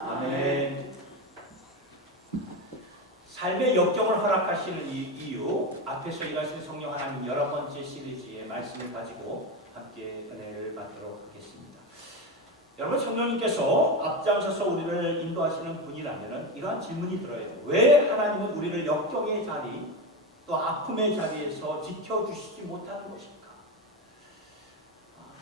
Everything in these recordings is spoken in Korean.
아멘. 삶의 역경을 허락하시는 이유, 앞에서 일하신 성령 하나님 11번째 시리즈의 말씀을 가지고 함께 은혜를 받도록 하겠습니다. 여러분, 성령님께서 앞장서서 우리를 인도하시는 분이라면 이러한 질문이 들어야 돼요. 왜 하나님은 우리를 역경의 자리, 또 아픔의 자리에서 지켜주시지 못하는 것일까?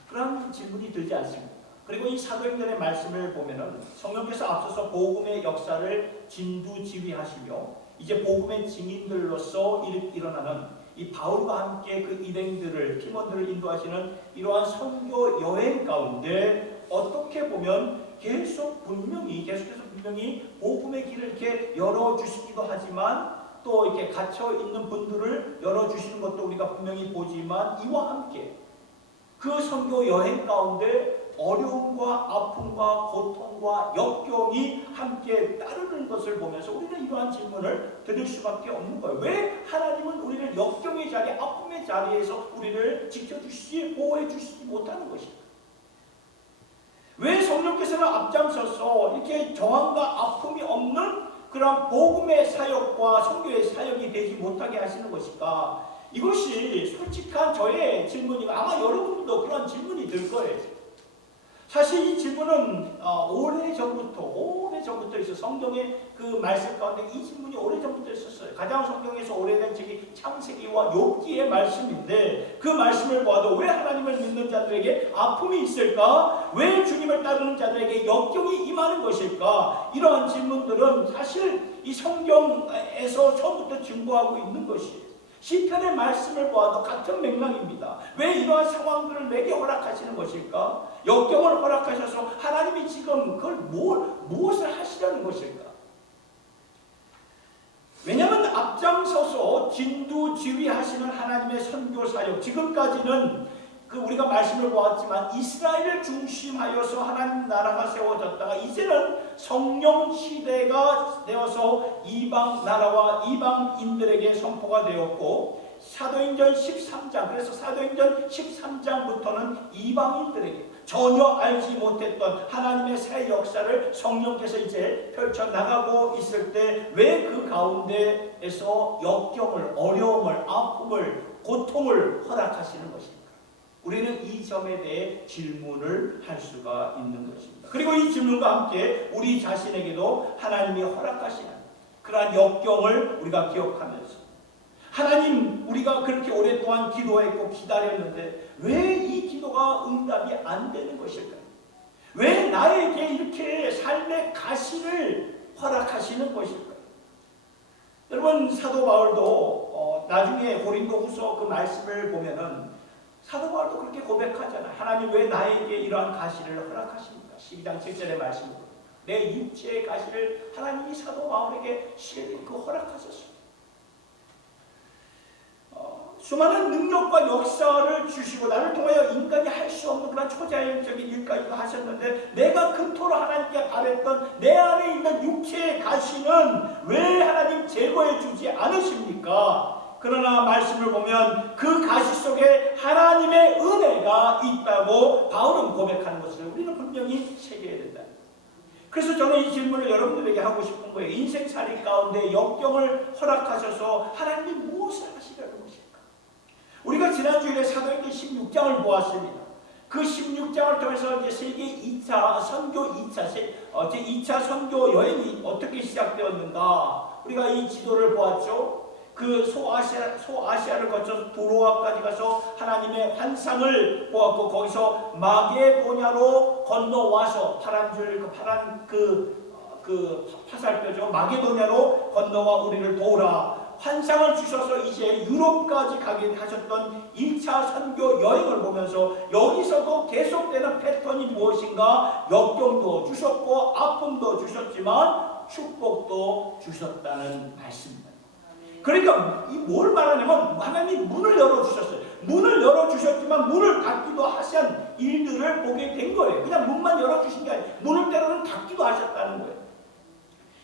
그런 질문이 들지 않습니까? 그리고 이 사도행전의 말씀을 보면은 성령께서 앞서서 복음의 역사를 진두지휘하시며 이제 복음의 증인들로서 일어나는 이 바울과 함께 그 일행들을, 팀원들을 인도하시는 이러한 선교 여행 가운데 어떻게 보면 계속해서 분명히 복음의 길을 이렇게 열어주시기도 하지만 또 이렇게 갇혀 있는 분들을 열어주시는 것도 우리가 분명히 보지만 이와 함께 그 선교 여행 가운데 어려움과 아픔과 고통과 역경이 함께 따르는 것을 보면서 우리는 이러한 질문을 드릴 수밖에 없는 거예요. 왜 하나님은 우리를 역경의 자리, 아픔의 자리에서 우리를 지켜주시지, 보호해주시지 못하는 것일까? 왜 성령께서는 앞장서서 이렇게 저항과 아픔이 없는 그런 복음의 사역과 선교의 사역이 되지 못하게 하시는 것일까? 이것이 솔직한 저의 질문이고 아마 여러분도 그런 질문이 들 거예요. 사실 이 질문은 오래전부터 있어. 성경의 그 말씀 가운데 이 질문이 오래전부터 있었어요. 가장 성경에서 오래된 책이 창세기와 욥기의 말씀인데 그 말씀을 보아도 왜 하나님을 믿는 자들에게 아픔이 있을까? 왜 주님을 따르는 자들에게 역경이 임하는 것일까? 이러한 질문들은 사실 이 성경에서 처음부터 증거하고 있는 것이에요. 시편의 말씀을 보아도 같은 맥락입니다. 왜 이러한 상황들을 내게 허락하시는 것일까? 역경을 허락하셔서 하나님이 지금 그걸 무엇을 하시려는 것일까? 왜냐하면 앞장서서 진두지휘하시는 하나님의 선교사역, 지금까지는 우리가 말씀을 보았지만 이스라엘을 중심하여서 하나님 나라가 세워졌다가 이제는 성령 시대가 되어서 이방 나라와 이방인들에게 선포가 되었고 사도행전 13장, 그래서 사도행전 13장부터는 이방인들에게 전혀 알지 못했던 하나님의 새 역사를 성령께서 이제 펼쳐나가고 있을 때 왜 그 가운데에서 역경을, 어려움을, 아픔을, 고통을 허락하시는 것입니다. 우리는 이 점에 대해 질문을 할 수가 있는 것입니다. 그리고 이 질문과 함께 우리 자신에게도 하나님이 허락하시는 그러한 역경을 우리가 기억하면서 하나님, 우리가 그렇게 오랫동안 기도했고 기다렸는데 왜 이 기도가 응답이 안 되는 것일까요? 왜 나에게 이렇게 삶의 가시를 허락하시는 것일까요? 여러분, 사도 바울도 나중에 고린도후서 그 말씀을 보면은 사도 바울도 그렇게 고백하잖아요. 하나님 왜 나에게 이러한 가시를 허락하십니까? 12장 7절의 말씀으로 내 육체의 가시를 하나님이 사도 바울에게 허락하셨습니다. 수많은 능력과 역사를 주시고 나를 통하여 인간이 할 수 없는 그런 초자연적인 일까지도 하셨는데 내가 그토록 하나님께 바랬던 내 안에 있는 육체의 가시는 왜 하나님 제거해 주지 않으십니까? 그러나 말씀을 보면 그 가시 속에 하나님의 은혜가 있다고 바울은 고백하는 것을 우리는 분명히 새겨야 된다. 그래서 저는 이 질문을 여러분들에게 하고 싶은 거예요. 인생살이 가운데 역경을 허락하셔서 하나님이 무엇을 하시려는 것일까? 우리가 지난주일에 사도행전 16장을 보았습니다. 그 16장을 통해서 이제 세계 2차 선교 2차 선교 여행이 어떻게 시작되었는가? 우리가 이 지도를 보았죠. 그 소아시아를 거쳐서 도로아까지 가서 하나님의 환상을 보았고 거기서 마게도냐로 건너와서 파란 화살표죠. 마게도냐로 건너와 우리를 도우라. 환상을 주셔서 이제 유럽까지 가게 하셨던 1차 선교 여행을 보면서 여기서도 계속되는 패턴이 무엇인가? 역경도 주셨고 아픔도 주셨지만 축복도 주셨다는 말씀입니다. 그러니까 이 뭘 말하냐면 하나님이 문을 열어주셨어요. 문을 열어주셨지만 문을 닫기도 하신 일들을 보게 된 거예요. 그냥 문만 열어주신 게 아니라 문을 때로는 닫기도 하셨다는 거예요.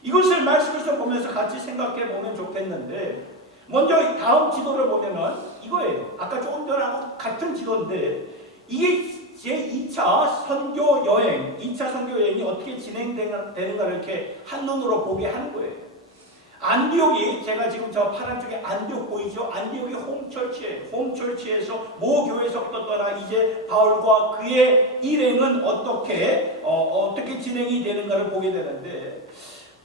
이것을 말씀에서 보면서 같이 생각해 보면 좋겠는데 먼저 다음 지도를 보면은 이거예요. 아까 조금 전하고 같은 지도인데 이게 제2차 선교 여행, 2차 선교 여행이 어떻게 진행되는가를 이렇게 한눈으로 보게 하는 거예요. 안디옥이, 제가 지금 저 파란 쪽에 안디옥 보이죠? 안디옥이 홈처치예요. 홈처치에서 모 교회에서부터 떠나 이제 바울과 그의 일행은 어떻게 진행이 되는가를 보게 되는데,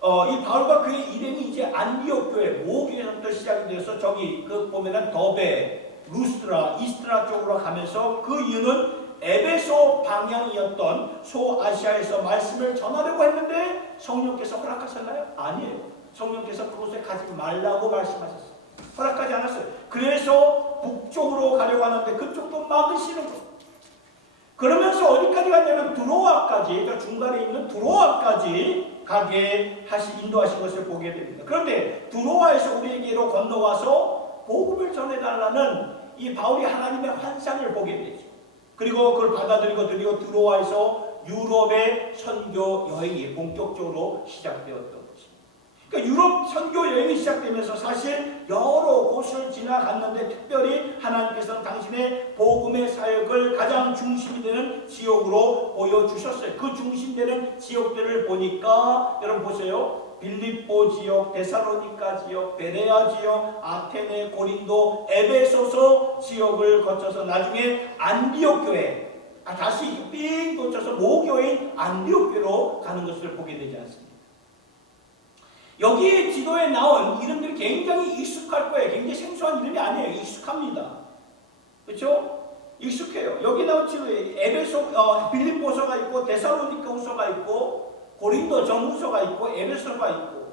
이 바울과 그의 일행이 이제 안디옥 교회, 모 교회에서부터 시작이 돼서 저기 그 보면은 더베, 루스트라, 이스트라 쪽으로 가면서 그 이유는 에베소 방향이었던 소아시아에서 말씀을 전하려고 했는데 성령께서 허락하셨나요? 아니에요. 성령께서 그곳에 가지 말라고 말씀하셨어요. 허락하지 않았어요. 그래서 북쪽으로 가려고 하는데 그쪽도 막으시는 거예요. 그러면서 어디까지 갔냐면 드로아까지, 그러니까 중간에 있는 드로아까지 가게 인도하신 것을 보게 됩니다. 그런데 드로아에서 우리에게로 건너와서 복음을 전해달라는 이 바울이 하나님의 환상을 보게 되죠. 그리고 그걸 받아들이고 드디어 드로아에서 유럽의 선교 여행이 본격적으로 시작되었던 것입니다. 그러니까 유럽 선교 여행이 시작되면서 사실 여러 곳을 지나갔는데 특별히 하나님께서는 당신의 복음의 사역을 가장 중심이 되는 지역으로 보여주셨어요. 그 중심되는 지역들을 보니까 여러분 보세요. 빌립보 지역, 데살로니가 지역, 베레아 지역, 아테네, 고린도, 에베소서 지역을 거쳐서 나중에 안디옥 교회, 다시 삥 도쳐서 모교인 안디옥 교회로 가는 것을 보게 되지 않습니까? 여기 지도에 나온 이름들이 굉장히 익숙할 거예요. 굉장히 생소한 이름이 아니에요. 익숙합니다. 그렇죠? 익숙해요. 여기 나온 지도에 빌립보서가 있고, 데살로니가 후서가 있고, 고린도 전후서가 있고, 에베소가 있고,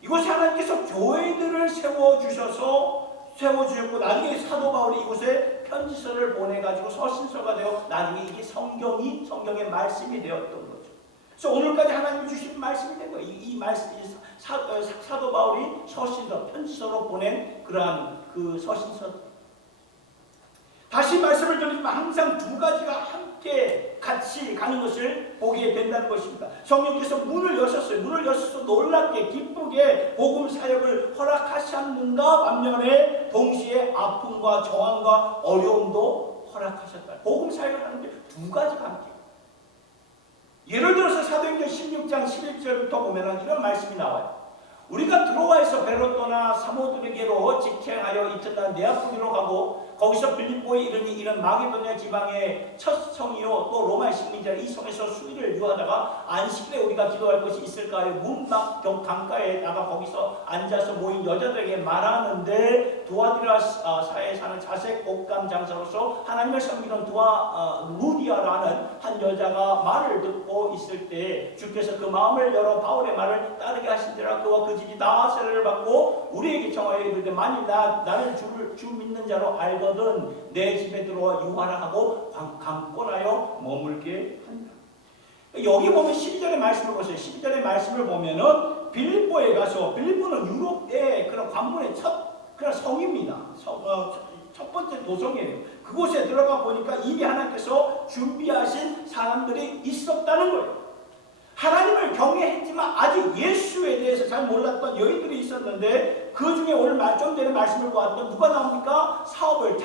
이곳에 하나님께서 교회들을 세워주셨고, 나중에 사도 바울이 이곳에 편지서를 보내가지고 서신서가 되어 나중에 이게 성경의 말씀이 되었던 거죠. 그래서 오늘까지 하나님이 주신 말씀이 된 거예요. 이 말씀, 사도 바울이 서신서, 편지서로 보낸 그러한 그 서신서. 다시 말씀을 드리지만 항상 두 가지가 함께 같이 가는 것을 보게 된다는 것입니다. 성령께서 문을 여셨어요. 문을 여셔서 놀랍게 기쁘게 복음 사역을 허락하셨는가 반면에 동시에 아픔과 저항과 어려움도 허락하셨다. 복음 사역을 하는데 두 가지가 함께. 예를 들어서 사도행전 16장 11절부터 보면 이런 말씀이 나와요. 우리가 드로아에서 배로 떠나 사모드르게로 직행하여 이튿날 네아포리로 가고 거기서 빌립보에 이르니 이는 마게도냐 지방의 첫 성이요 또 로마의 식민지라. 이 성에서 수일을 유하다가 안식일에 우리가 기도할 것이 있을까요? 문막 강가에 나가 거기서 앉아서 모인 여자들에게 말하는데 두아디라 사회에 사는 자색 옷감 장사로서 하나님을 섬기는 루디아라는 한 여자가 말을 듣고 있을 때 주께서 그 마음을 열어 바울의 말을 따르게 하신지라. 그와 그 집이 다 세례를 받고 우리에게 청하여 이르되 만일 나를 주 믿는 자로 알거든 내 집에 들어와 유하라 하고 강권하여 머물게 한다. 여기 보면 12절의 말씀을 보세요. 12절의 말씀을 보면은 빌립보에 가서, 빌립보는 유럽의 그런 관문의 그런 성입니다. 첫 번째 도성이에요. 그곳에 들어가 보니까 이미 하나님께서 준비하신 사람들이 있었다는 거예요. 하나님을 경외했지만 아직 예수에 대해서 잘 몰랐던 여인들이 있었는데 그 중에 오늘 좀 전에 말씀을 보았던 누가 나옵니까? 사업을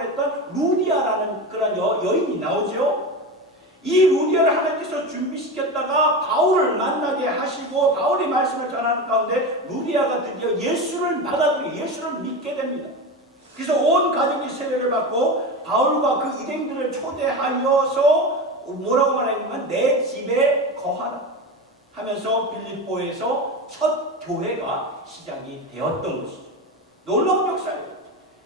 했던 루디아라는 그런 여인이 나오죠. 이 루디아를 하나님께서 준비시켰다가 바울을 만나게 하시고 바울이 말씀을 전하는 가운데 루디아가 드디어 예수를 받아들이고 예수를 믿게 됩니다. 그래서 온 가족이 세례를 받고 바울과 그 일행들을 초대하여서 뭐라고 말했냐면 내 집에 거하라 하면서 빌립보에서 첫 교회가 시작이 되었던 것이죠. 놀라운 역사예요.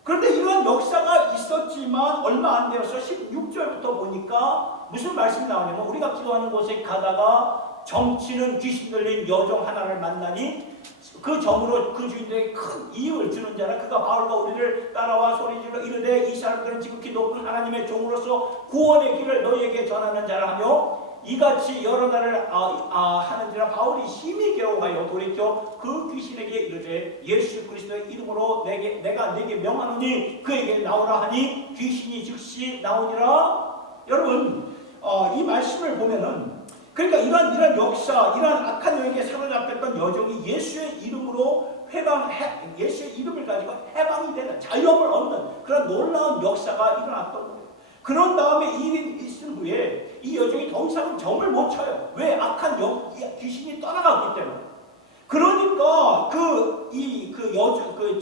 그런데 이런 역사가 있었지만 얼마 안 되어서 16절부터 보니까 무슨 말씀이 나오냐면 우리가 기도하는 곳에 가다가 정치는 귀신 들린 여종 하나를 만나니 그 점으로 그 주인들에게 큰 이익을 주는 자라. 그가 바울과 우리를 따라와 소리지르 이르되 이 사람들은 지극히 높은 하나님의 종으로서 구원의 길을 너희에게 전하는 자라 하며 이같이 여러 날을 하는지라. 바울이 심히 괴로워하여 돌이켜 그 귀신에게 이르되 예수 그리스도의 이름으로 내가 네게 명하노니 그에게 나오라 하니 귀신이 즉시 나오니라. 여러분 이 말씀을 보면은 그러니까 이런 역사, 이러한 악한 영에게 사로잡혔던 여종이 예수의 이름으로 예수의 이름을 가지고 해방이 되는, 자유함을 얻는 그런 놀라운 역사가 일어났던 거예요. 그런 다음에 이 일이 있은 후에 이 여종이 더 이상 정을 못 쳐요. 왜? 악한 귀신이 떠나갔기 때문에. 그러니까 그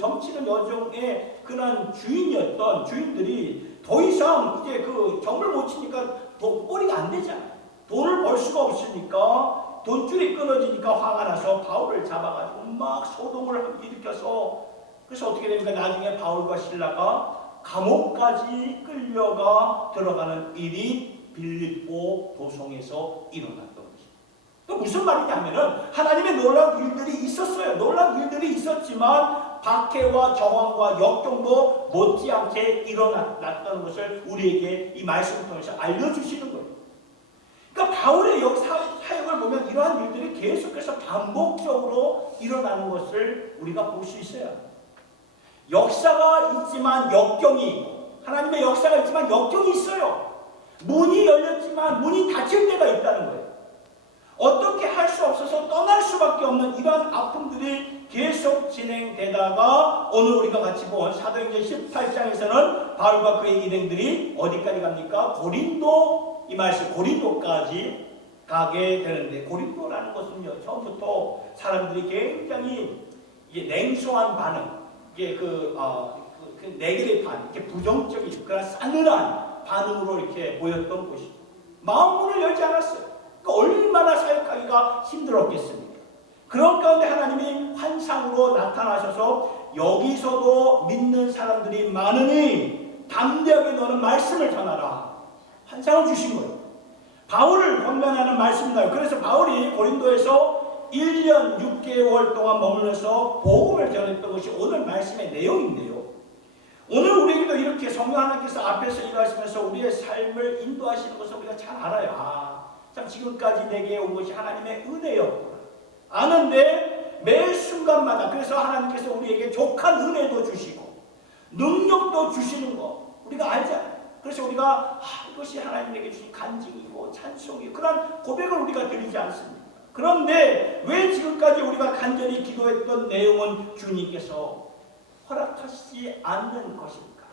점치는 여종의 그런 주인들이 더 이상 이제 그 정을 못 치니까 돈벌이가 안 되잖아요. 돈을 벌 수가 없으니까 돈줄이 끊어지니까 화가 나서 바울을 잡아가지고 막 소동을 일으켜서, 그래서 어떻게 됩니까? 나중에 바울과 실라가 감옥까지 끌려가 들어가는 일이 빌립보 도성에서 일어났던 것입니다. 또 무슨 말이냐 하면은 하나님의 놀라운 일들이 있었어요. 놀라운 일들이 있었지만 박해와 저항과 역경도 못지않게 일어났다는 것을 우리에게 이 말씀을 통해서 알려주시는 거예요. 그러니까 바울의 사역을 보면 이러한 일들이 계속해서 반복적으로 일어나는 것을 우리가 볼 수 있어요. 역사가 있지만 역경이 있고, 하나님의 역사가 있지만 역경이 있어요. 문이 열렸지만 문이 닫힐 때가 있다는 거예요. 어떻게 할 수 없어서 떠날 수밖에 없는 이러한 아픔들이 계속 진행되다가 오늘 우리가 같이 본 사도행전 18장에서는 바울과 그의 일행들이 어디까지 갑니까? 고린도, 이 말씀 고린도까지 가게 되는데, 고린도라는 것은요, 처음부터 사람들이 굉장히 냉소한 반응, 이게 내길의 반, 이렇게 부정적인 그런 싸늘한 반응으로 이렇게 보였던 곳이고, 마음 문을 열지 않았어요. 그러니까 얼마나 사역하기가 힘들었겠습니까? 그런 가운데 하나님이 환상으로 나타나셔서 여기서도 믿는 사람들이 많으니 담대하게 너는 말씀을 전하라. 환상을 주신 거예요. 바울을 권면하는 말씀이나요. 그래서 바울이 고린도에서 1년 6개월 동안 머물면서 복음을 전했던 것이 오늘 말씀의 내용인데요. 오늘 우리에게도 이렇게 성령 하나님께서 앞에서 일하시면서 우리의 삶을 인도하시는 것을 우리가 잘 알아요. 참 지금까지 내게 온 것이 하나님의 은혜였구나 아는데, 매 순간마다 그래서 하나님께서 우리에게 족한 은혜도 주시고 능력도 주시는 거 우리가 알잖아요. 그래서 우리가 이것이 하나님에게 주신 간증이고 찬송이고 그런 고백을 우리가 드리지 않습니까? 그런데 왜 지금까지 우리가 간절히 기도했던 내용은 주님께서 허락하시지 않는 것입니까?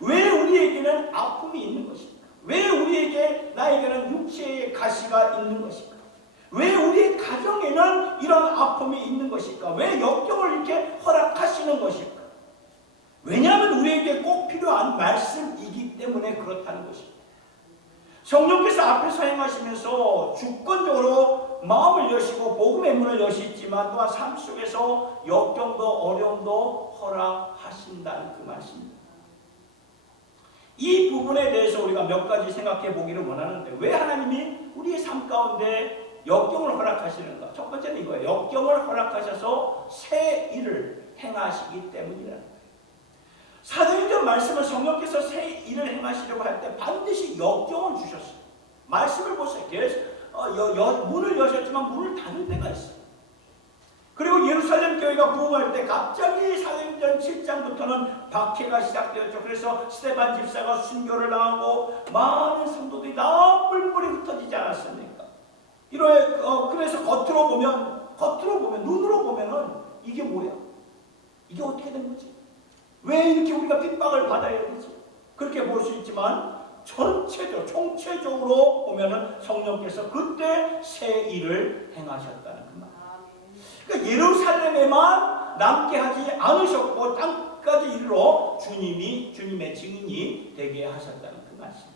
왜 우리에게는 아픔이 있는 것입니까? 왜 우리에게, 나에게는 육체의 가시가 있는 것입니까? 왜 우리 가정에는 이런 아픔이 있는 것일까? 왜 역경을 이렇게 허락하시는 것일까? 왜냐하면 우리에게 꼭 필요한 말씀이기 때문에 그렇다는 것입니다. 성령께서 앞에서 행하시면서 주권적으로 마음을 여시고 복음의 문을 여시지만 또한 삶 속에서 역경도 어려움도 허락하신다는 그 말씀입니다. 이 부분에 대해서 우리가 몇 가지 생각해 보기를 원하는데, 왜 하나님이 우리의 삶 가운데 역경을 허락하시는가? 첫 번째는 이거예요. 역경을 허락하셔서 새 일을 행하시기 때문이라는 거예요. 사도행전 말씀은 성령께서 새 일을 행하시려고 할 때 반드시 역경을 주셨어요. 말씀을 보세요. 문을 여셨지만 문을 닫을 때가 있어요. 그리고 예루살렘 교회가 부흥할 때 갑자기 사도행전 7장부터는 박해가 시작되었죠. 그래서 스데반 집사가 순교를 당하고 많은 성도들이 다 뿔뿔이 흩어지지 않았습니까? 그래서 겉으로 보면 눈으로 보면은 이게 뭐야? 이게 어떻게 된 거지? 왜 이렇게 우리가 핍박을 받아야 되지? 그렇게 볼 수 있지만 총체적으로 보면은 성령께서 그때 새 일을 행하셨다는 그 말. 그러니까 예루살렘에만 남게 하지 않으셨고 땅까지 이르러 주님의 증인이 되게 하셨다는 그 말씀이죠.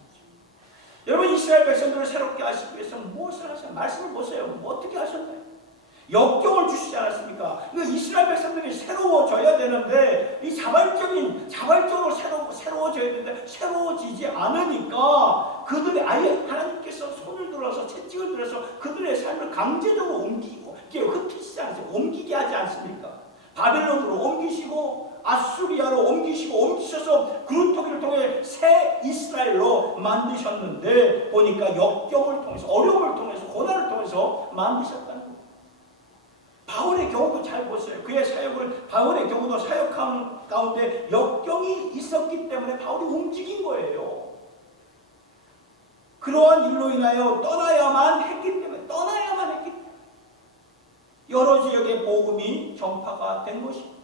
여러분, 이스라엘 백성들을 새롭게 하시기 위해서 무엇을 하셨나요? 말씀을 보세요. 어떻게 하셨나요? 역경을 주시지 않았습니까? 그러니까 이스라엘 백성들이 새로워져야 되는데, 이 자발적으로 새로워져야 되는데 새로워지지 않으니까 그들이 아예 하나님께서 손을 들어서 채찍을 들어서 그들의 삶을 강제적으로 옮기고 흩기시지 않습니까? 옮기게 하지 않습니까? 바벨론으로 옮기시고 아수리아로 옮기셔서 그루터기를 통해 새 이스라엘로 만드셨는데, 보니까 역경을 통해서, 어려움을 통해서, 고난을 통해서 만드셨다는 거예요. 바울의 경우도 잘 보세요. 바울의 경우도 사역하는 가운데 역경이 있었기 때문에 바울이 움직인 거예요. 그러한 일로 인하여 떠나야만 했기 때문에 여러 지역의 복음이 전파가 된 것입니다.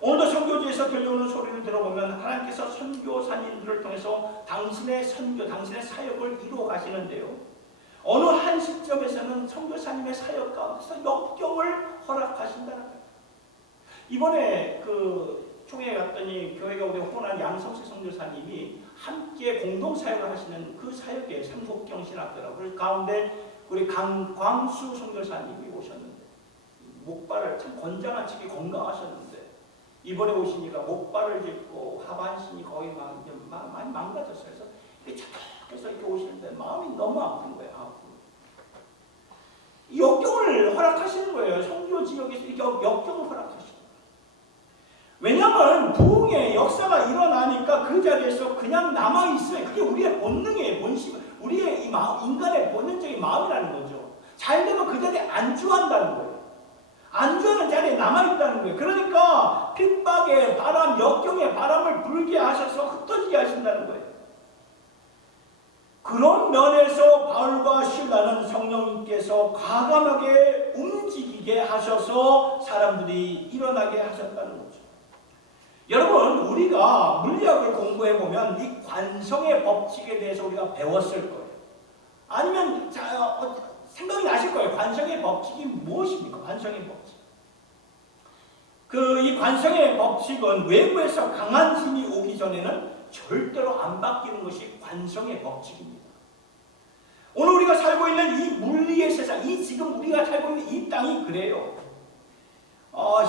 오늘도 선교지에 속에서 들려오는 소리를 들어보면 하나님께서 선교사님들을 통해서 당신의 선교, 당신의 사역을 이루어 가시는데요. 어느 한 시점에서는 선교사님의 사역 가운데서 역경을 허락하신다는 거예요. 이번에 그 총회에 갔더니 교회가 우리 호남 양성식 선교사님이 함께 공동 사역을 하시는 그 사역에 삼국경 신학교라고 그 가운데 우리 강광수 선교사님이 오셨는데 목발을 참 건장한 척이 건강하셨는데 이번에 오시니까 목발을 짚고 하반신이 거의 많이 망가졌어요. 그래서 이렇게 오시는데 마음이 너무 아픈 거예요. 아픈. 역경을 허락하시는 거예요. 선교 지역에서 이렇게 역경을 허락하시는 거예요. 왜냐하면 부흥의 역사가 일어나니까 그 자리에서 그냥 남아 있어요. 그게 우리의 본능이에요. 본심, 우리의 이 마음, 인간의 본능적인 마음이라는 거죠. 잘 되면 그 자리에 안주한다는 거예요. 안주하는 자리에 남아있다는 거예요. 그러니까 핍박의 바람, 역경의 바람을 불게 하셔서 흩어지게 하신다는 거예요. 그런 면에서 바울과 실라는 성령님께서 과감하게 움직이게 하셔서 사람들이 일어나게 하셨다는 거죠. 여러분, 우리가 물리학을 공부해보면 이 관성의 법칙에 대해서 우리가 배웠을 거예요. 아니면 생각이 나실 거예요. 관성의 법칙이 무엇입니까? 관성의 법칙. 이 관성의 법칙은 외부에서 강한 힘이 오기 전에는 절대로 안 바뀌는 것이 관성의 법칙입니다. 오늘 우리가 살고 있는 이 물리의 세상, 지금 우리가 살고 있는 이 땅이 그래요.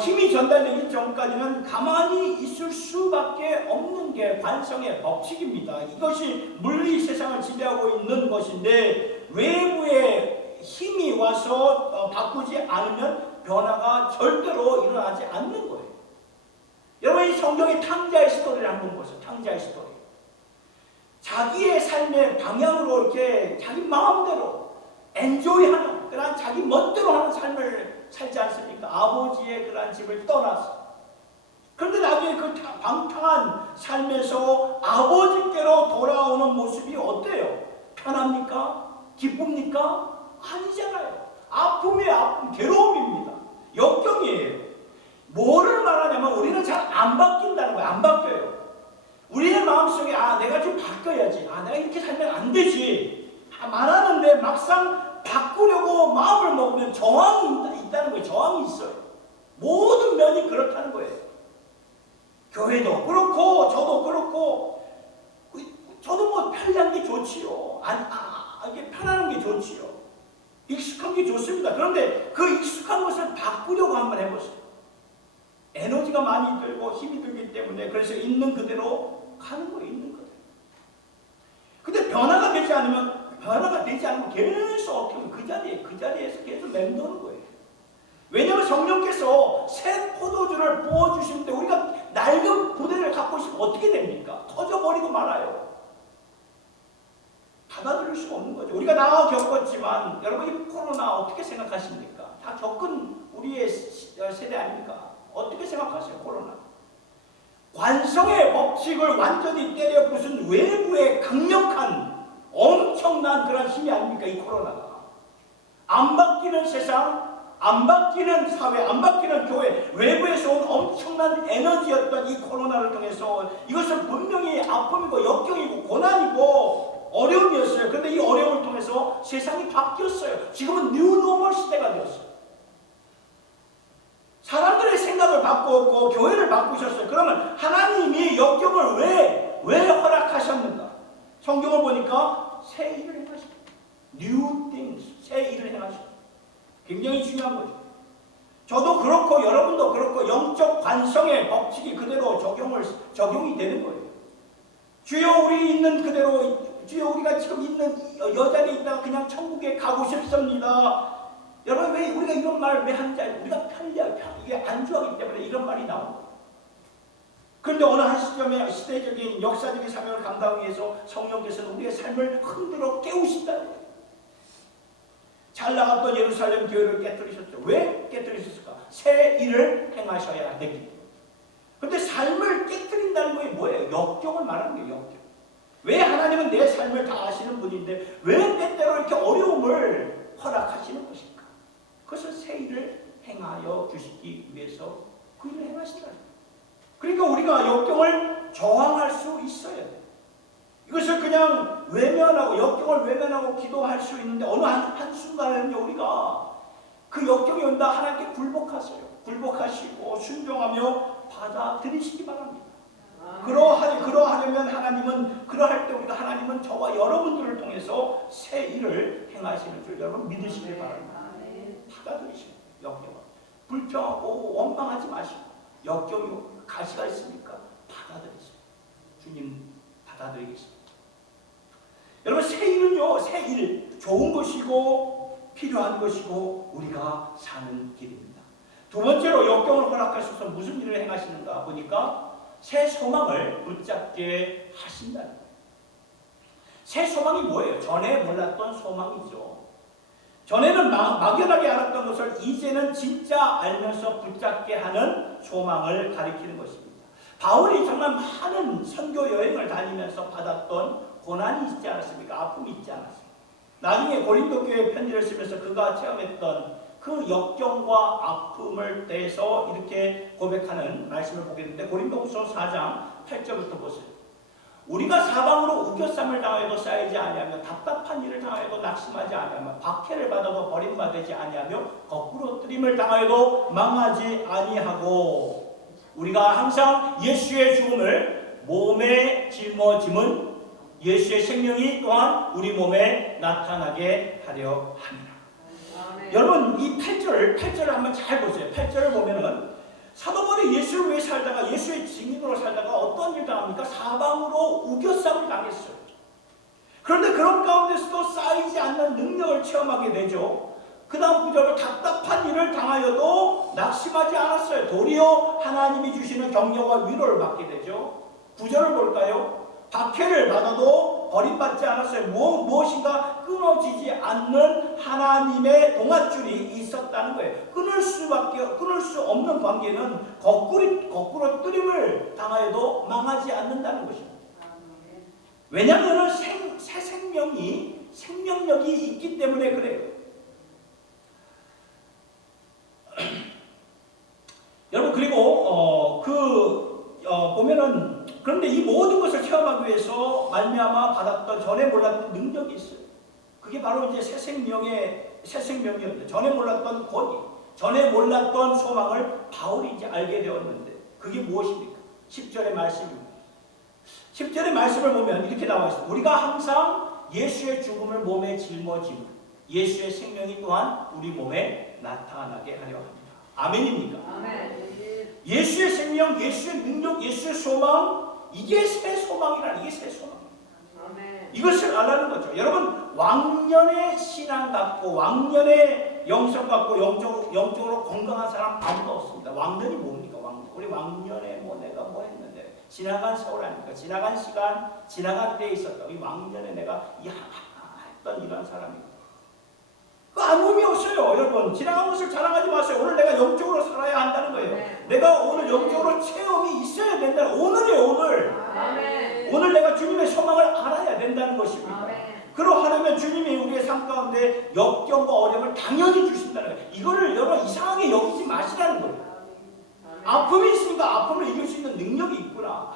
힘이 전달되기 전까지는 가만히 있을 수밖에 없는 게 관성의 법칙입니다. 이것이 물리 세상을 지배하고 있는 것인데 외부의 힘이 와서 바꾸지 않으면 변화가 절대로 일어나지 않는 거예요. 여러분, 이 성경의 탕자의 스토리를 한번 보세요. 탕자의 스토리. 자기의 삶의 방향으로 이렇게 자기 마음대로 엔조이하는 그런 자기 멋대로 하는 삶을 살지 않습니까? 아버지의 그런 집을 떠나서. 그런데 나중에 그 방탕한 삶에서 아버지께로 돌아오는 모습이 어때요? 편합니까? 기쁩니까? 아니잖아요. 아픔이 아픔, 괴로움입니다. 역경이에요. 뭐를 말하냐면 우리는 잘 안 바뀐다는 거예요. 안 바뀌어요. 우리의 마음속에 내가 좀 바뀌어야지. 내가 이렇게 살면 안 되지. 말하는데 막상 바꾸려고 마음을 먹으면 저항이 있다는 거예요. 저항이 있어요. 모든 면이 그렇다는 거예요. 교회도 그렇고 저도 그렇고 저도 뭐 편리한 게 좋지요. 이게 편안한 게 좋지요. 익숙한 게 좋습니다. 그런데 그 익숙한 것을 바꾸려고 한번 해보세요. 에너지가 많이 들고 힘이 들기 때문에 그래서 있는 그대로 가는 거예요. 있는 그대로. 근데 변화가 되지 않으면 계속 그 자리에서 계속 맴도는 거예요. 왜냐하면 성령께서 새 포도주를 부어주시는데 우리가 낡은 부대를 갖고 있으면 어떻게 됩니까? 터져버리고 말아요. 받아들일 수가 없는 거죠. 우리가 다 겪었지만 여러분, 이 코로나 어떻게 생각하십니까? 다 겪은 우리의 세대 아닙니까? 어떻게 생각하세요? 코로나. 관성의 법칙을 완전히 때려 부순 외부의 강력한 엄청난 그런 힘이 아닙니까? 이 코로나가. 안 바뀌는 세상, 안 바뀌는 사회, 안 바뀌는 교회, 외부에서 온 엄청난 에너지였던 이 코로나를 통해서 이것은 분명히 아픔이고 역경이고 고난이고 어려움이었어요. 그런데 이 어려움을 통해서 세상이 바뀌었어요. 지금은 뉴노멀 시대가 되었어요. 사람들의 생각을 바꾸었고 교회를 바꾸셨어요. 그러면 하나님이 역경을 왜 허락하셨는가? 성경을 보니까 새 일을 행하셨어요. New things, 새 일을 행하셨어요. 굉장히 중요한 거죠. 저도 그렇고 여러분도 그렇고 영적 관성의 법칙이 그대로 적용이 되는 거예요. 주여 우리 있는 그대로, 주여 우리가 지금 있는 여자리에 있다가 그냥 천국에 가고 싶습니다. 여러분, 왜 우리가 이런 말을 왜 하는지 알고, 우리가 이게 안주하기 때문에 이런 말이 나온 거예요. 그런데 어느 한 시점에 시대적인 역사적인 사명을 감당하기 위해서 성령께서는 우리의 삶을 흔들어 깨우신다는 거예요. 잘 나갔던 예루살렘 교회를 깨뜨리셨죠. 왜 깨뜨리셨을까? 새 일을 행하셔야 되기 때문에. 그런데 삶을 깨뜨린다는 게 뭐예요? 역경을 말하는 거예요. 역경. 왜 하나님은 내 삶을 다 아시는 분인데 왜 때때로 이렇게 어려움을 허락하시는 것일까? 그것은 새 일을 행하여 주시기 위해서 그 일을 행하신다는 거예요. 그러니까 우리가 역경을 저항할 수 있어야 돼. 이것을 그냥 외면하고 역경을 외면하고 기도할 수 있는데 어느 한순간에는요 우리가 그 역경이 온다 하나님께 굴복하세요. 굴복하시고 순종하며 받아들이시기 바랍니다. 그러하려면 하나님은 그러할 때 우리가 하나님은 저와 여러분들을 통해서 새 일을 행하시는 줄 여러분 믿으시길 바랍니다. 받아들이시고 역경을 불평하고 원망하지 마시고 역경이 가시가 있으니까 받아들이세요. 주님 받아들이겠습니다. 여러분 새 일은요 새 일 좋은 것이고 필요한 것이고 우리가 사는 길입니다. 두 번째로 역경을 허락하셔서 무슨 일을 행하시는가 보니까 새 소망을 붙잡게 하신다는 거예요. 새 소망이 뭐예요? 전에 몰랐던 소망이죠. 전에는 막연하게 알았던 것을 이제는 진짜 알면서 붙잡게 하는 소망을 가리키는 것입니다. 바울이 정말 많은 선교 여행을 다니면서 받았던 고난이 있지 않았습니까? 아픔이 있지 않았습니까? 나중에 고린도 교회 편지를 쓰면서 그가 체험했던 그 역경과 아픔을 대해서 이렇게 고백하는 말씀을 보겠는데 고린도후서 4장 8절부터 보세요. 우리가 사방으로 우겨쌈을 당하여도 쌓이지 아니하며 답답한 일을 당하여도 낙심하지 아니하며 박해를 받아도 버림받지 아니하며 거꾸로 뜨림을 당하여도 망하지 아니하고 우리가 항상 예수의 죽음을 몸에 짊어짐은 예수의 생명이 또한 우리 몸에 나타나게 하려 합니다. 여러분 이 8절을 한번 잘 보세요. 8절을 보면은 사도 바울이 예수를 위해 살다가 예수의 증인으로 살다가 어떤 일 당합니까? 사방으로 우겨쌈을 당했어요. 그런데 그런 가운데서도 쌓이지 않는 능력을 체험하게 되죠. 그 다음 구절로 답답한 일을 당하여도 낙심하지 않았어요. 도리어 하나님이 주시는 격려와 위로를 받게 되죠. 구절을 볼까요? 박해를 받아도 버림받지 않았어요. 무엇인가 끊어지지 않는 하나님의 동아줄이 있었다는 거예요. 끊을 수 없는 관계는 거꾸로 뜨림을 당하여도 망하지 않는다는 것입니다. 왜냐하면 새 생명력이 있기 때문에 그래요. 여러분 그리고 보면은 그런데 이 모든 것을 체험하기 위해서 말미암아 받았던 전에 몰랐던 능력이 있어요. 그게 바로 이제 새 생명이었는데 전에 몰랐던 권위, 전에 몰랐던 소망을 바울이 이제 알게 되었는데 그게 무엇입니까? 10절의 말씀입니다. 10절의 말씀을 보면 이렇게 나와 있습니다. 우리가 항상 예수의 죽음을 몸에 짊어지고 예수의 생명이 또한 우리 몸에 나타나게 하려 합니다. 아멘입니까? 아멘. 예수의 생명, 예수의 능력, 예수의 소망, 이게 새 소망이라는 이게 새 소망. 아멘. 이것을 알라는 거죠. 여러분 왕년의 신앙 갖고 왕년의 영성 갖고 영적으로 건강한 사람 아무도 없습니다. 왕년이 뭡니까? 왕년. 우리 왕년에 내가 뭐 했는데 지나간 세월 아닙니까? 지나간 시간, 지나간 때에 있었다. 우리 왕년에 내가 했던 이런 사람이고. 그 아무 의미 없어요. 여러분 지나간 것을 자랑하지 마세요. 오늘 내가 영적으로 살아야 한다는 거예요. 네. 내가 오늘 영적으로 체험이 있어야 된다는 오늘이에요. 아멘. 오늘 내가 주님의 소망을 알아야 된다는 것입니다. 아멘. 그러하려면 주님이 우리의 삶 가운데 역경과 어려움을 당연히 주신다는 거예요. 이거를 여러분 이상하게 여기지 마시라는 거예요. 아픔이 있으니까 아픔을 이길 수 있는 능력이 있구나.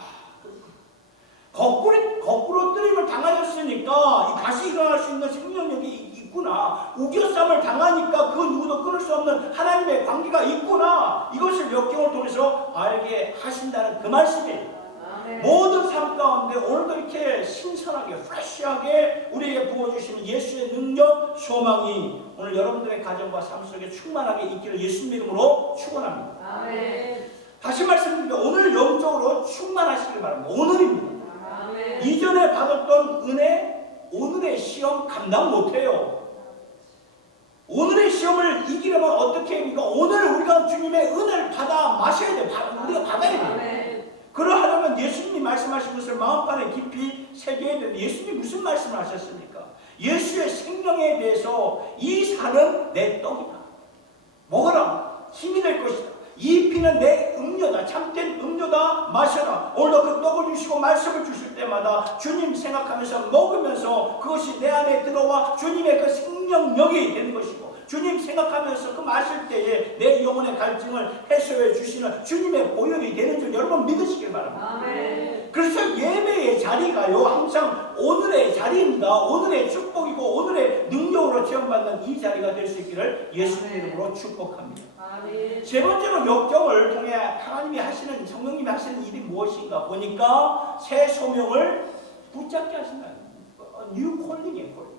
거꾸로 뜨림을 당하였으니까 다시 일어날 수 있는 생명력이 있구나. 우겨쌈을 당하니까 그 누구도 끊을 수 없는 하나님의 관계가 있구나. 이것을 역경을 통해서 알게 하신다는 그 말씀이에요. 아멘. 모든 삶 가운데 오늘도 이렇게 신선하게 프레시하게 우리에게 부어주시는 예수의 능력, 소망이 오늘 여러분들의 가정과 삶 속에 충만하게 있기를 예수님 이름으로 축원합니다. 아멘. 다시 말씀드립니다. 오늘 영적으로 충만하시길 바랍니다. 오늘입니다. 아멘. 이전에 받았던 은혜, 오늘의 시험 감당 못해요. 오늘의 시험을 이기려면 어떻게 합니까? 오늘 우리가 주님의 은혜를 받아 마셔야 돼요. 우리가 받아야 돼요. 아멘. 그러하려면 예수님이 말씀하신 것을 마음간에 깊이 새겨야 되는데 예수님이 무슨 말씀을 하셨습니까? 예수의 생명에 대해서 이 살은 내 떡이다. 먹어라. 힘이 될 것이다. 이 피는 내 음료다. 참된 음료다. 마셔라. 오늘도 그 떡을 주시고 말씀을 주실 때마다 주님 생각하면서 먹으면서 그것이 내 안에 들어와 주님의 그 생명력이 되는 것이고 주님 생각하면서 그 마실 때에 내 영혼의 갈증을 해소해 주시는 주님의 보혈이 되는 줄 여러분 믿으시길 바랍니다. 아멘. 그래서 예배의 자리가요 항상 오늘의 자리입니다. 오늘의 축복이고 오늘의 능력으로 체험받는 이 자리가 될 수 있기를 예수님 이름으로 축복합니다. 아멘. 세 번째로 역경을 통해 하나님이 하시는 성령님이 하시는 일이 무엇인가 보니까 새 소명을 붙잡게 하신다. 뉴 콜링이에요. 콜링.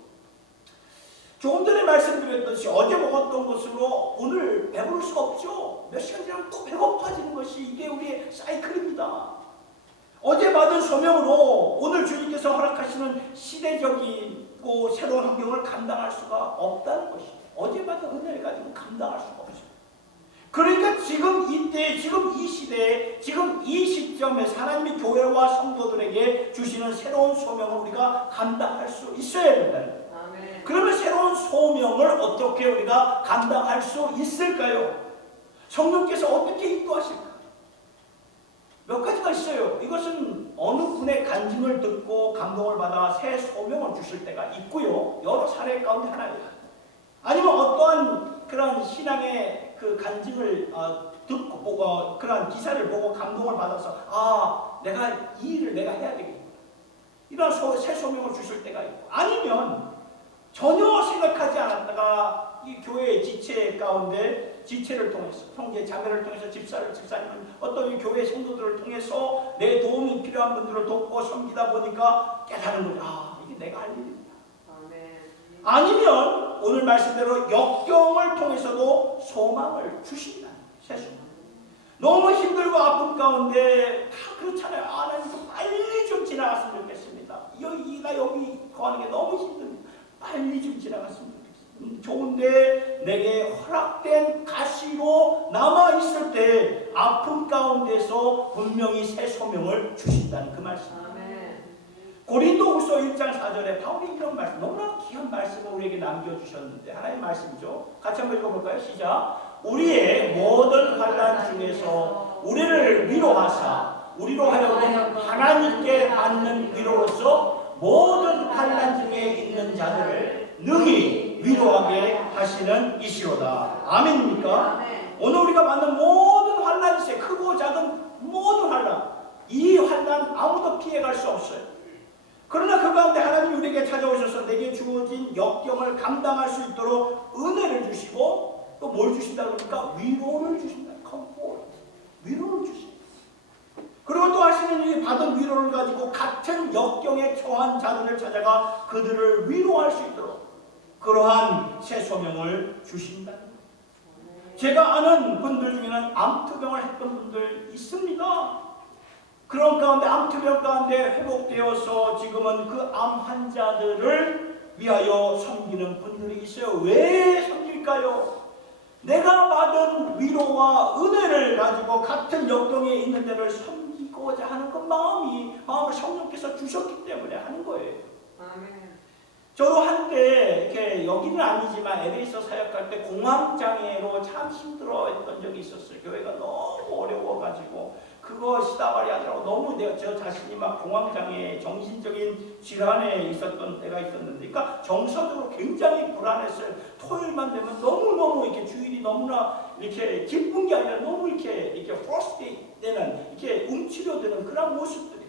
조금 전에 말씀드렸듯이 어제 먹었던 것으로 오늘 배부를 수가 없죠. 몇 시간 지나면 또 배고파지는 것이 이게 우리의 사이클입니다. 어제 받은 소명으로 오늘 주님께서 허락하시는 시대적이고 새로운 환경을 감당할 수가 없다는 것이죠. 어제 받은 은혜를 가지고 감당할 수가 없어요. 그러니까 지금 이때, 지금 이 시대에, 지금 이 시점에서 하나님이 교회와 성도들에게 주시는 새로운 소명을 우리가 감당할 수 있어야 된다는 거예요. 아멘. 그러면 새로운 소명을 어떻게 우리가 감당할 수 있을까요? 성령께서 어떻게 인도하실까? 몇 가지가 있어요. 이것은 어느 분의 간증을 듣고 감동을 받아 새 소명을 주실 때가 있고요. 여러 사례 가운데 하나예요. 아니면 어떠한 그런 신앙의 그 간증을 듣고 보고 그런 기사를 보고 감동을 받아서 내가 이 일을 내가 해야 되겠구나. 이런 새 소명을 주실 때가 있고 아니면 전혀 생각하지 않았다가 이 교회의 지체 가운데 지체를 통해서 형제 자매를 통해서 집사님은 어떤 이 교회 성도들을 통해서 내 도움이 필요한 분들을 돕고 섬기다 보니까 깨달은 거죠. 이게 내가 할 일입니다. 아멘. 아니면 오늘 말씀대로 역경을 통해서도 소망을 주신다. 새 소망. 너무 힘들고 아픈 가운데 다 그렇잖아요. 난 이거 빨리 좀 지나갔으면 좋겠습니다. 나 여기 거하는 게 너무 힘듭니다. 빨리 좀 지나갔으면 좋겠습니다. 좋은데 내게 허락된 가시로 남아있을 때 아픔 가운데서 분명히 새 소명을 주신다는 그 말씀입니다. 아멘. 고린도후서 1장 4절에 바울이 이런 말씀, 너무나 귀한 말씀을 우리에게 남겨주셨는데 하나의 말씀이죠. 같이 한번 읽어볼까요? 시작. 우리의 모든 환난 중에서 우리를 위로하사 우리로 하여금 하나님께 받는 위로로서 모든 환난 중에 있는 자들을 능히 위로하게 하시는 이시로다. 아멘입니까? 아멘. 오늘 우리가 받는 모든 환난이 있어요. 크고 작은 모든 환난. 이 환난 아무도 피해갈 수 없어요. 그러나 그 가운데 하나님이 우리에게 찾아오셔서 내게 주어진 역경을 감당할 수 있도록 은혜를 주시고 또 뭘 주신다 그러니까 위로를 주신다. 컴포트. 위로를 주신다. 그리고 또 하시는 이 받은 위로를 가지고 같은 역경에 처한 자들을 찾아가 그들을 위로할 수 있도록 그러한 새 소명을 주신다. 제가 아는 분들 중에는 암투병을 했던 분들 있습니다. 그런 가운데 암투병 가운데 회복되어서 지금은 그 암 환자들을 위하여 섬기는 분들이 있어요. 왜 섬길까요? 내가 받은 위로와 은혜를 가지고 같은 역경에 있는 데를 섬기고자 하는 그 마음을 성령께서 주셨기 때문에 하는 거예요. 아멘. 저도 한때 이렇게 여기는 아니지만 LA에서 사역할 때 공황장애로 참 힘들어했던 적이 있었어요. 교회가 너무 어려워가지고 그거 시다발이 하더라고. 너무 저 자신이 막 공황장애 정신적인 질환에 있었던 때가 있었는데, 그러니까 정서적으로 굉장히 불안했어요. 토요일만 되면 너무너무 이렇게 주일이 너무나 이렇게 기쁜 게 아니라 너무 이렇게 프러스트레이트 되는 이렇게 움츠려드는 그런 모습들이.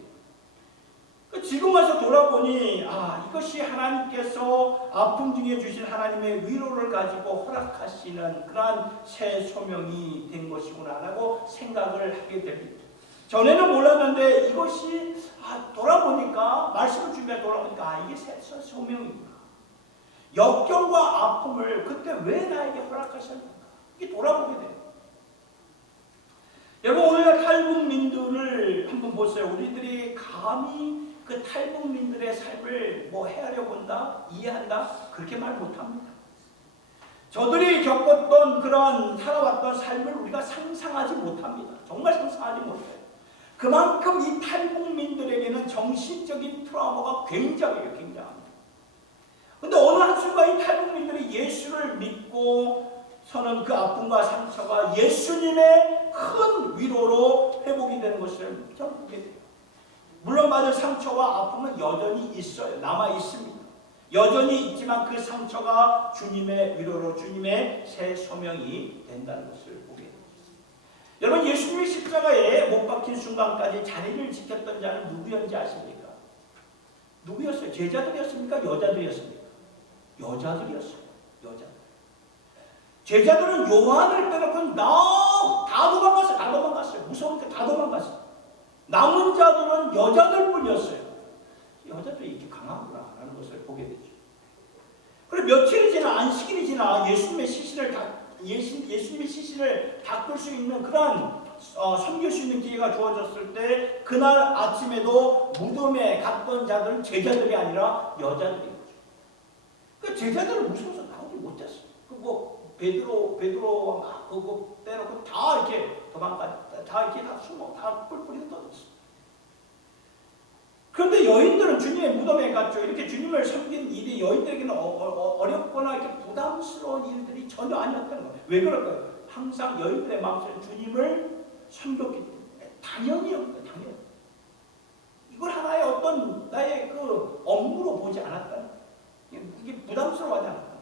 지금 와서 돌아보니 이것이 하나님께서 아픔 중에 주신 하나님의 위로를 가지고 허락하시는 그러한 새 소명이 된 것이구나라고 생각을 하게 됩니다. 전에는 몰랐는데 이것이 돌아보니까 말씀을 준비해 돌아보니까 이게 새 소명이구나. 역경과 아픔을 그때 왜 나에게 허락하셨는가 이게 돌아보게 돼요. 여러분 오늘 탈북민들을 한번 보세요. 우리들이 감히 그 탈북민들의 삶을 헤아려 본다, 이해한다 그렇게 말 못합니다. 저들이 겪었던 그런 살아왔던 삶을 우리가 상상하지 못합니다. 정말 상상하지 못해요. 그만큼 이 탈북민들에게는 정신적인 트라우마가 굉장합니다. 그런데 어느 한순간 이 탈북민들이 예수를 믿고 서는 그 아픔과 상처가 예수님의 큰 위로로 회복이 되는 것을 저는 보게 돼요. 물론 받은 상처와 아픔은 여전히 있어요. 남아 있습니다. 여전히 있지만 그 상처가 주님의 위로로 주님의 새 소명이 된다는 것을 보게 됩니다. 여러분, 예수님의 십자가에 못 박힌 순간까지 자리를 지켰던 자는 누구였는지 아십니까? 누구였어요? 제자들이었습니까? 여자들이었습니까? 여자들이었어요. 여자들. 제자들은 요한을 빼놓고는 다 도망갔어요. 다 도망갔어요. 무서우니까 다 도망갔어요. 남은 자들은 여자들 뿐이었어요. 여자들이 이렇게 강하구나라는 것을 보게 되죠. 그리고 며칠이 지나 안식일이 지나 예수님의 시신을 닦을 수 있는 그런 섬길 수 있는 기회가 주어졌을 때 그날 아침에도 무덤에 갔던 자들은 제자들이 아니라 여자들인 거죠. 그 제자들은 무서워서 나오지 못했어요. 베드로 그거 빼놓고 다 이렇게 다 이렇게 다 숨어 다 뿔뿔이 떠졌어요. 그런데 여인들은 주님의 무덤에 갔죠. 이렇게 주님을 섬기는 일이 여인들에게는 어렵거나 이렇게 부담스러운 일들이 전혀 아니었다는 거예요. 왜 그럴까요? 항상 여인들의 마음속에 주님을 섬겼기 때문에 당연히였어요. 당연. 이걸 하나의 어떤 나의 그 업무로 보지 않았다는 거예요. 이게 부담스러워하지 않았다는 거예요.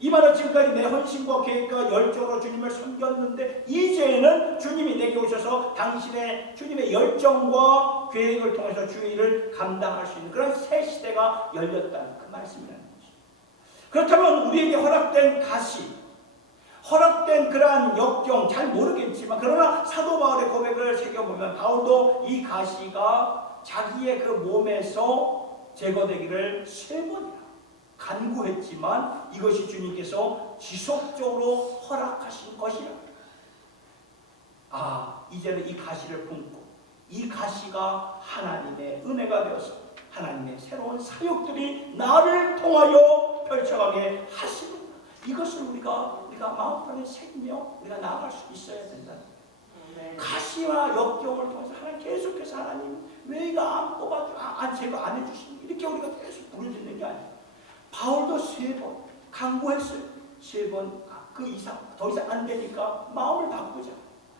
이 말은 지금까지 내 헌신과 계획과 열정으로 주님을 섬겼는데 이제는 주님이 내게 오셔서 당신의 주님의 열정과 계획을 통해서 주의 일을 감당할 수 있는 그런 새 시대가 열렸다는 그 말씀이라는 거죠. 그렇다면 우리에게 허락된 가시, 허락된 그러한 역경 잘 모르겠지만 그러나 사도 바울의 고백을 새겨보면 바울도 이 가시가 자기의 그 몸에서 제거되기를 3번이나 간구했지만 이것이 주님께서 지속적으로 허락하신 것이라. 이제는 이 가시를 품고 이 가시가 하나님의 은혜가 되어서 하나님의 새로운 사역들이 나를 통하여 펼쳐가게 하시는구나. 이것을 우리가 마음판에 새기며 우리가 나아갈 수 있어야 된다는 거예요. 가시와 역경을 통해서 하나님 계속해서 하나님 왜 이거 안 뽑아줘, 제거 안 해주시니 이렇게 우리가 계속 부르짖는 게 아니에요. 바울도 3번 간구했어요. 3번 그 이상 더 이상 안 되니까 마음을 바꾸자.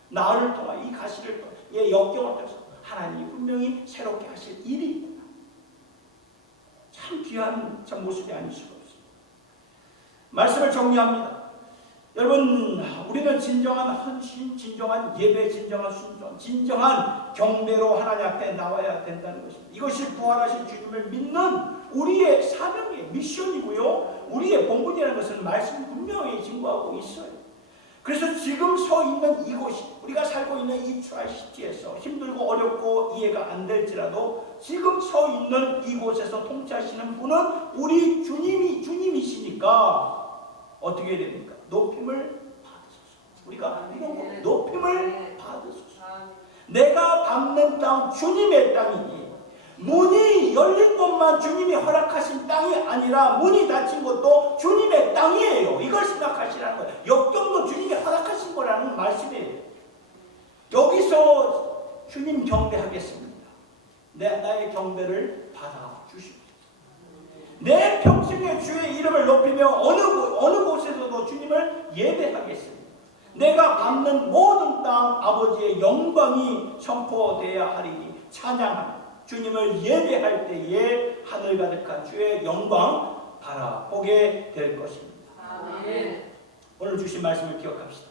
나를 통하 이 가시를 통해 이 역경을 통해서 하나님이 분명히 새롭게 하실 일이 있다. 참 귀한 참 모습이 아닐 수가 없습니다. 말씀을 정리합니다. 여러분, 우리는 진정한 헌신, 진정한 예배, 진정한 순종, 진정한 경배로 하나님 앞에 나와야 된다는 것입니다. 이것이 부활하신 주님을 믿는 우리의 사명의 미션이고요. 우리의 본분이라는 것은 말씀 분명히 증거하고 있어요. 그래서 지금 서 있는 이곳이, 우리가 살고 있는 이 트라이시티에서 힘들고 어렵고 이해가 안 될지라도 지금 서 있는 이곳에서 통치하시는 분은 우리 주님이시니까 어떻게 해야 됩니까? 높임을 받으소서. 우리가 이런 거 높임을 받으소서. 내가 밟는 땅 주님의 땅이니 문이 열린 것만 주님이 허락하신 땅이 아니라 문이 닫힌 것도 주님의 땅이에요. 이걸 생각하시라는 거예요. 역경도 주님이 허락하신 거라는 말씀이에요. 여기서 주님 경배하겠습니다. 나의 경배를 받아주십시오. 내 평생에 주의 이름을 높이며 어느 곳에서도 주님을 예배하겠습니다. 내가 밟는 모든 땅 아버지의 영광이 선포되어야 하리니 찬양하며 주님을 예배할 때에 하늘 가득한 주의 영광 바라보게 될 것입니다. 아멘. 오늘 주신 말씀을 기억합시다.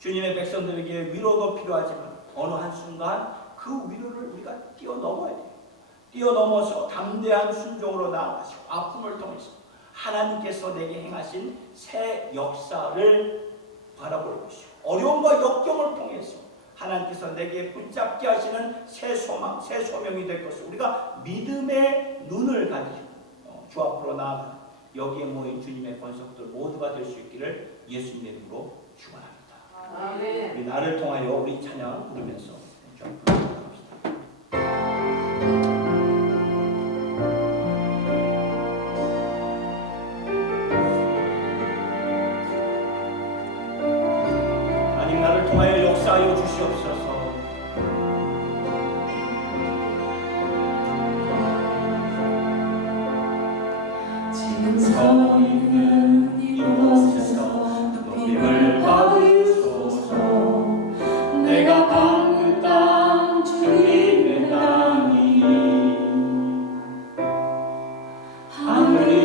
주님의 백성들에게 위로도 필요하지만 어느 한순간 그 위로를 우리가 뛰어넘어야 돼요. 뛰어넘어서 담대한 순종으로 나아가시고 아픔을 통해서 하나님께서 내게 행하신 새 역사를 바라볼 것이고 어려움과 역경을 통해서 하나님께서 내게 붙잡게 하시는 새 소망, 새 소명이 될 것을 우리가 믿음의 눈을 가지고 주 앞으로 나아가 여기에 모인 주님의 권속들 모두가 될 수 있기를 예수님의 이름으로 축원합니다. 아멘. 우리 나를 통하여 우리 찬양 부르면서 주 앞으로 나아갑시다. 나를 통하여 역사하여 주시옵소서. 지금 서 있는 이곳에서 높임을 받으소서. 내가 밟는 땅 주님의 땅이니 하늘이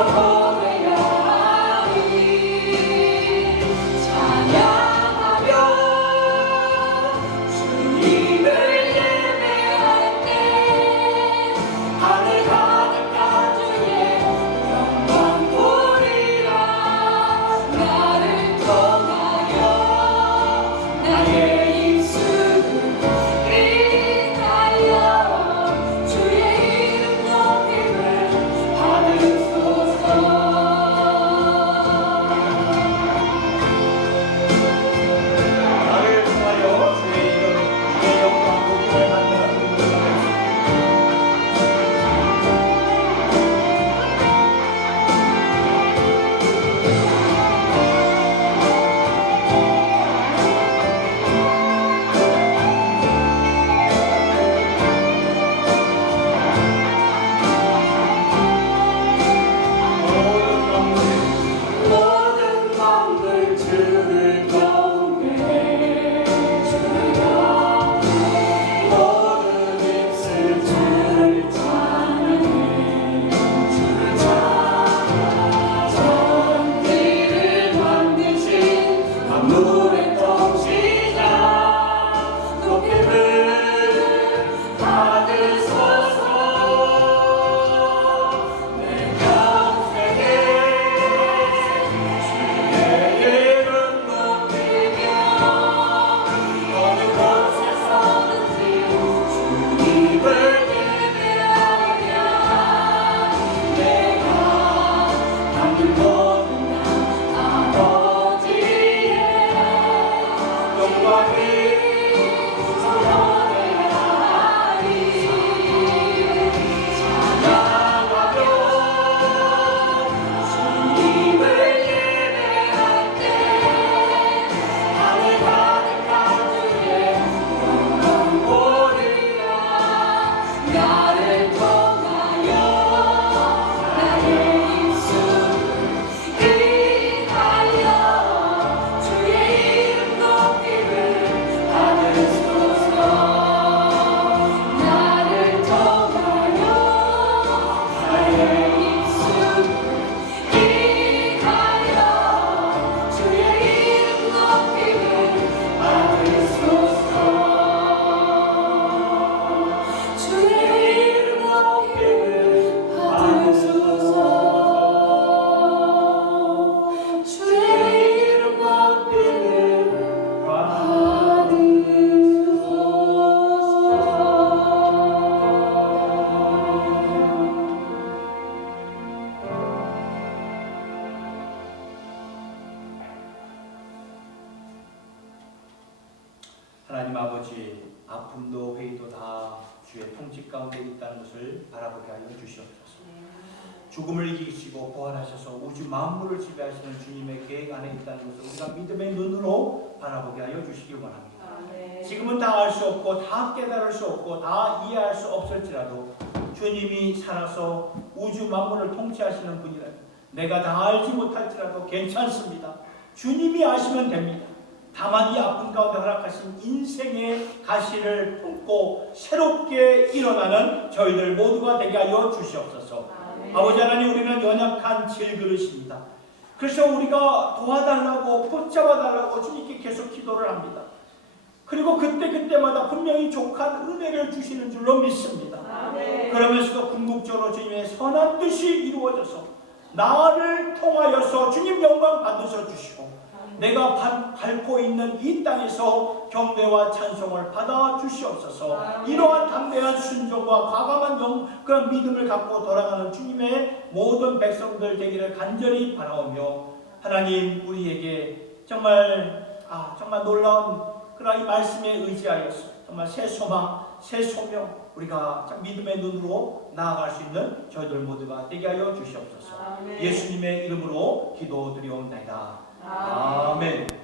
선포되야 하리 찬양하며 주님을 예배할 때 하늘 가득한 주의 영광 보리라 나를 통하여 나의 입술을 인하여 주의 이름 높임을 받으소서. 나를 통하여 주의 이름 주의 영광 높임을 받는 우리가 모든 만물 주를 경배해 주를 경배해 모든 입술 주를 찬양해 주를 찬양해 천지를 만드신 만물의 통치자 높임을 받으소서. 내 평생에 주의 이름 높이며 어느 곳에서든지 주님을 예배하며 내가 받는 모든 아버지의 영광이 선포되야 하리 찬양하며 주님을 예배할 때 하늘 가득한 주의 영광 보리라 나를 통하여 나의 입술을 인하여 주의 이름 높임을 받으소서. 나를 통하여 나의 입술을 인하여 주의 이름 높임을 받으소서. 주의 이름 높임을 받으소서. 주의 이름 높임을 하나님 아버지, 아픔도 회의도 다 주의 통치 가운데 있다는 것을 바라보게 하여 주시옵소서. 죽음을 이기시고 부활하셔서 우주 만물을 지배하시는 주님의 계획 안에 있다는 것을 우리가 믿음의 눈으로 바라보게 하여 주시기 원합니다. 지금은 다 알 수 없고 다 깨달을 수 없고 다 이해할 수 없을지라도 주님이 살아서 우주 만물을 통치하시는 분이라 내가 다 알지 못할지라도 괜찮습니다. 주님이 아시면 됩니다. 다만 이 아픔 가운데 허락하신 인생의 가시를 품고 새롭게 일어나는 저희들 모두가 되게 하여 주시옵소서. 아버지 하나님, 우리는 연약한 질그릇입니다. 그래서 우리가 도와달라고 붙잡아달라고 주님께 계속 기도를 합니다. 그리고 그때마다 분명히 족한 은혜를 주시는 줄로 믿습니다. 그러면서도 궁극적으로 주님의 선한 뜻이 이루어져서 나를 통하여서 주님 영광 받으셔 주시고 내가 밟고 있는 이 땅에서 경배와 찬송을 받아 주시옵소서. 이러한 담대한 순종과 과감한 그런 믿음을 갖고 돌아가는 주님의 모든 백성들 되기를 간절히 바라오며, 하나님 우리에게 정말 놀라운 그러나 이 말씀에 의지하여서 정말 새 소망, 새 소명, 우리가 참 믿음의 눈으로 나아갈 수 있는 저희들 모두가 되게 하여 주시옵소서. 예수님의 이름으로 기도드리옵나이다. 아멘.